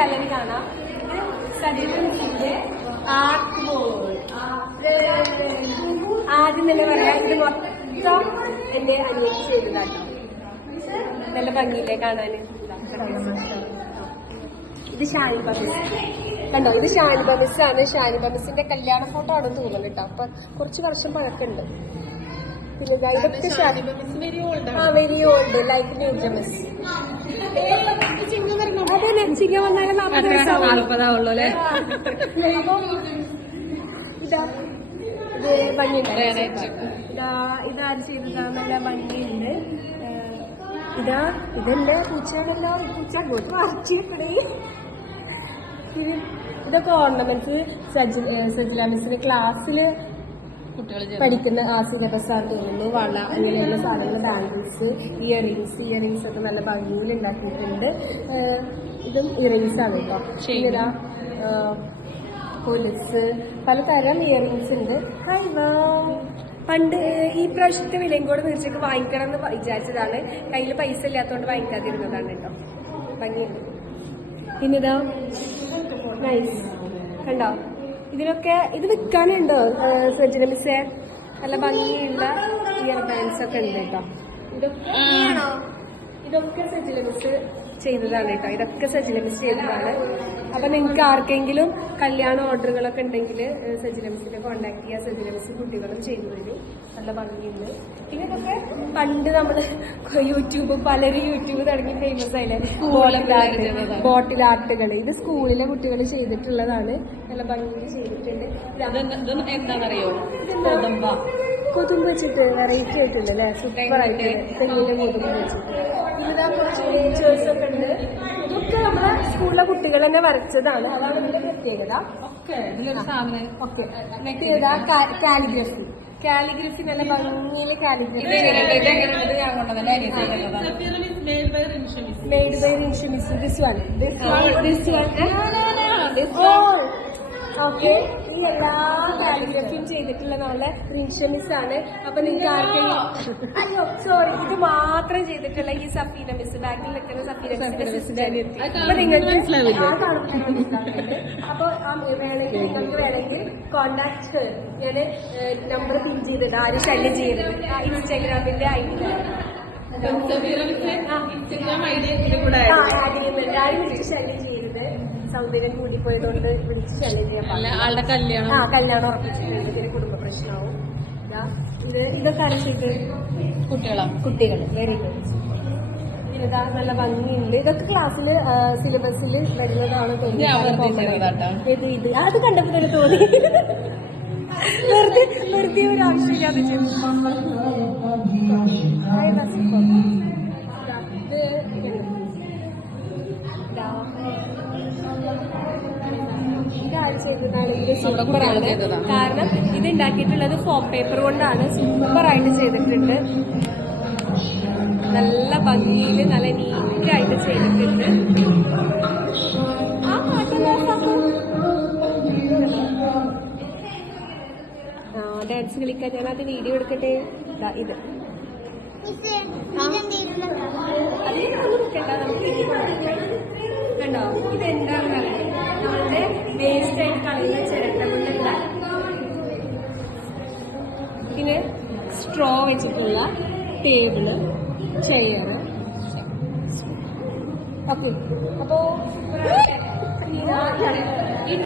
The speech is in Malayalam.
ഗാലറി കാണാം. സജിന്റെ ആർട്ട് ബോർഡ്. ആദ്യം തന്നെ പറയാം, ഇത് മൊത്തം എന്റെ അനിയത്തി ചെയ്തതാട്ടോ. നല്ല ഭംഗിയില്ലേ കാണാന്. ഇത് ഷാനിബ മിസ് കണ്ടോ, ഇത് ഷാനിബ മിസ്സാണ്. ഷാനിബ മിസ്സിന്റെ കല്യാണ ഫോട്ടോ ആണെന്ന് തോന്നുന്നു കേട്ടോ. അപ്പൊ കുറച്ച് വർഷം പഴക്കമുണ്ട്. പിന്നെ ഇതൊക്കെ വെരി ഓൾഡ് ലൈക്ക് ന്യൂജ മിസ്. അതെ, ചിങ്ങ വന്നാലും 40 വയസ്സാവുള്ളൂ അല്ലേ. ഇതാ ഇത് ഭംഗിയുണ്ട്. ഇതാര് ചെയ്തതാ, നല്ല ഭംഗിയുണ്ട്. ഇതെന്റെ പൂച്ചയാണല്ലോ. പൂച്ച അങ്ങോട്ട് വായിച്ചേക്കണേ. ഇതൊക്കെ ഓർണമെന്റ്സ് സജില മിസ്സിന് ക്ലാസ്സില് പഠിക്കുന്ന ആ സിലബസ് ആണ് തോന്നുന്നു. വള അങ്ങനെയുള്ള സാധനങ്ങൾ, ബാംഗിൾസ്, ഇയറിങ്സ് ഒക്കെ നല്ല ഭംഗിയിൽ ഉണ്ടാക്കിയിട്ടുണ്ട്. ഇതും ഇയറിങ്സ് ആണ് കേട്ടോ. ഇതാ കൊലുസ്, പലതരം ഇയറിങ്സ് ഉണ്ട്. പണ്ട് ഈ പ്രാവശ്യത്തെ വിലയും കൂടെ തീർച്ചയായിട്ടും വാങ്ങിക്കണം എന്ന് വിചാരിച്ചതാണ്. കയ്യിൽ പൈസ ഇല്ലാത്തതുകൊണ്ട് വാങ്ങിക്കാതിരുന്നതാണ് കേട്ടോ. ഭംഗിയുണ്ട്. പിന്നിതാ നൈസ് കണ്ടോ. ഇതിനൊക്കെ ഇത് വിൽക്കാനുണ്ടോ സജിന മിസ്സേ? നല്ല ഭംഗിയുള്ള ഇയർ ബാൻഡ്സ് ഒക്കെ ഉണ്ട് കേട്ടോ. ഇതൊക്കെ സജില മിസ് ചെയ്തതാണ് കേട്ടോ. ഇതൊക്കെ സജില മിസ് ചെയ്തതാണ്. അപ്പൊ നിങ്ങൾക്ക് ആർക്കെങ്കിലും കല്യാണ ഓർഡറുകളൊക്കെ ഉണ്ടെങ്കിൽ സജില മിസ്സിനെ കോൺടാക്ട് ചെയ്യുക. സജില മിസ് കുട്ടികളും ചെയ്തു തരും. നല്ല ഭംഗിയുണ്ട്. പിന്നെ ഇതൊക്കെ പണ്ട് നമ്മള് പലരും യൂട്യൂബ് തുടങ്ങി ഫേമസ് ആയില്ലേ, ബോട്ടിൽ ആർട്ടുകൾ. ഇത് സ്കൂളിലെ കുട്ടികൾ ചെയ്തിട്ടുള്ളതാണ്. നല്ല ഭംഗിയിൽ ചെയ്തിട്ടുണ്ട്. എന്താണെന്നറിയോ, കൊതുമ്പ് വെച്ചിട്ട് വെറൈറ്റി ആയിട്ടുണ്ട് അല്ലേ. സൂപ്പർ ആയിട്ട് തെങ്ങിന്റെ കൊതുമ്പ് വെച്ചിട്ട്. ഇതാ കുറച്ച് നേച്ചേഴ്സ് ഒക്കെ ഉണ്ട്. ഇതൊക്കെ നമ്മുടെ സ്കൂളിലെ കുട്ടികൾ തന്നെ വരച്ചതാണ്. അതാണ് ഇതിന്റെ പ്രത്യേകത. ഓക്കെ കാലിഗ്രഫി നല്ല ഭംഗിയില് calligraphy made by Rinsha miss. This one okay. ഈ എല്ലാ കാലിഗ്രഫിയും ചെയ്തിട്ടുള്ള നമ്മളെ റിൻഷ മിസ് ആണ്. അപ്പൊ നിങ്ങൾക്ക് ആർക്കെങ്കിലും അയ്യോ സോറി, ഇത് മാത്രം ചെയ്തിട്ടുള്ള ഈ സഫീന മിസ്, ബാക്കിൽ നിൽക്കുന്ന സഫീന മിസ്സിന്റെ സിസ്റ്റർ. അപ്പൊ നിങ്ങൾക്ക് അപ്പൊ വേണമെങ്കിൽ കോണ്ടാക്ട് ഞാൻ നമ്പർ പിൻ ചെയ്തത്. ആരും ശല്യം ചെയ്യരുത്. ഇൻസ്റ്റാഗ്രാമിന്റെ ഐഡി ആരും വിളിച്ച് ശല്യം ചെയ്യരുത്. സൗന്ദര്യം കൂടിപ്പോയതുകൊണ്ട് വിളിച്ച് ശല്യം ചെയ്യാൻ കല്യാണം ഉറപ്പിച്ചിട്ടുണ്ട്. കുടുംബ പ്രശ്നമാവും. ഇതൊക്കെ അരച്ചിട്ട് കുട്ടികൾ വെരി ഗുഡ്. ഇതാ നല്ല ഭംഗിയുണ്ട്. ഇതൊക്കെ ക്ലാസ്സില് സിലബസിൽ വരുന്നതാണ് തോന്നുന്നത്. ഇത് അത് കണ്ടപ്പോ തന്നെ തോന്നി. വെറുതെ ഒരു ആവശ്യമില്ലാതെ ചെയ്തതാണെങ്കിൽ സൂപ്പറാണ്. കാരണം ഇത് ഉണ്ടാക്കിയിട്ടുള്ളത് ഫോം പേപ്പർ കൊണ്ടാണ്. സൂപ്പറായിട്ട് ചെയ്തിട്ടുണ്ട്. നല്ല ഭംഗിയിൽ നല്ല നീറ്റായിട്ട് ചെയ്തിട്ടുണ്ട്. ഡാൻസ് കളിക്കാൻ ഞാനത് വീഡിയോ എടുക്കട്ടെ. ഇത് കണ്ടോ, ഇതെന്താണെന്ന് അറിയാം. നമ്മളുടെ വേസ്റ്റ് ആയിട്ട് കളയുന്ന ചിരട്ട കൊണ്ടുള്ള പിന്നെ സ്ട്രോ വെച്ചിട്ടുള്ള ടേബിള്, ചെയർ. ഓക്കെ, അപ്പോ